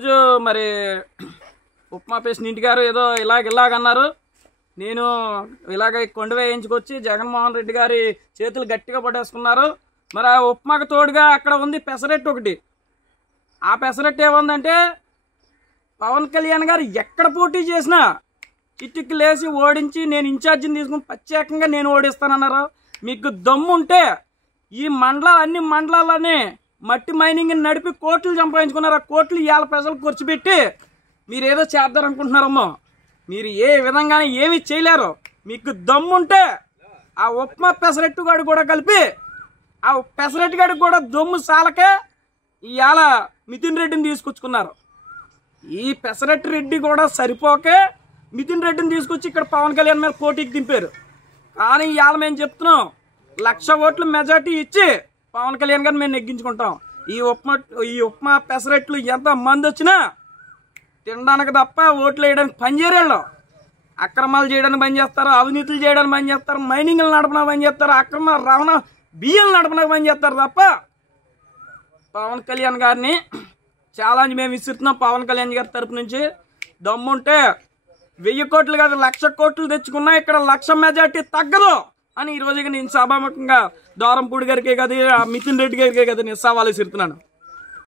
ఈరోజు మరి ఉప్మా పేషెంట్ గారు ఏదో ఇలాగన్నారు. నేను ఇలాగ కొండ వేయించుకొచ్చి జగన్మోహన్ రెడ్డి గారి చేతులు గట్టిగా పట్టేసుకున్నారు. మరి ఆ ఉప్మాకు తోడుగా అక్కడ ఉంది పెసరెట్టు ఒకటి. ఆ పెసరెట్టు ఏముందంటే పవన్ కళ్యాణ్ గారు ఎక్కడ పోటీ చేసినా చిట్టుకి లేసి ఓడించి నేను ఇన్ఛార్జిని తీసుకుని ప్రత్యేకంగా నేను ఓడిస్తానన్నారు. మీకు దమ్ముంటే ఈ అన్ని మండలాలని మట్టి మైనింగ్ నడిపి కోట్లు సంపాదించుకున్నారు. ఆ కోట్లు ఇవాళ ప్రజలకు ఖర్చు పెట్టి మీరు ఏదో చేద్దారనుకుంటున్నారమ్మో. మీరు ఏ విధంగానే ఏమి చేయలేరు. మీకు దమ్ముంటే ఆ ఉప్మా పెసరెట్టు గాడు కూడా కలిపి ఆ పెసరెట్టు గాడికి కూడా దమ్ము సాలకే ఇవాళ మిథున్ రెడ్డిని తీసుకొచ్చుకున్నారు. ఈ పెసరెట్టు రెడ్డి కూడా సరిపోకే మిథున్ రెడ్డిని తీసుకొచ్చి ఇక్కడ పవన్ కళ్యాణ్ మీద పోటీకి దింపారు. కానీ ఇవాళ మేము చెప్తున్నాం 1,00,000 ఓట్లు మెజార్టీ ఇచ్చి పవన్ కళ్యాణ్ గారిని మేము నెగ్గించుకుంటాం. ఈ ఉప్మా పెసరెట్లు ఎంత మంది వచ్చినా తినడానికి తప్ప ఓట్లు వేయడానికి పనిచేయరు. అక్రమాలు చేయడానికి పని చేస్తారు, అవినీతులు చేయడానికి పని చేస్తారు, మైనింగ్లు నడపడానికి పని చేస్తారు, అక్రమ రవాణా బియ్యం నడపడానికి పని చేస్తారు తప్ప పవన్ కళ్యాణ్ గారిని ఛాలెంజ్ మేము విసురుతున్నాం. పవన్ కళ్యాణ్ గారి తరపు నుంచి దమ్ముంటే 1000 కోట్లు కాదు 1,00,000 కోట్లు తెచ్చుకున్నా ఇక్కడ 1,00,000 మెజార్టీ తగ్గదు అని ఈ రోజుగా నేను సభాముఖంగా దూరంపూడి గారికే కదా మిథున్ రెడ్డి గారికే కదా నేను సవాలు విసురుతున్నాను.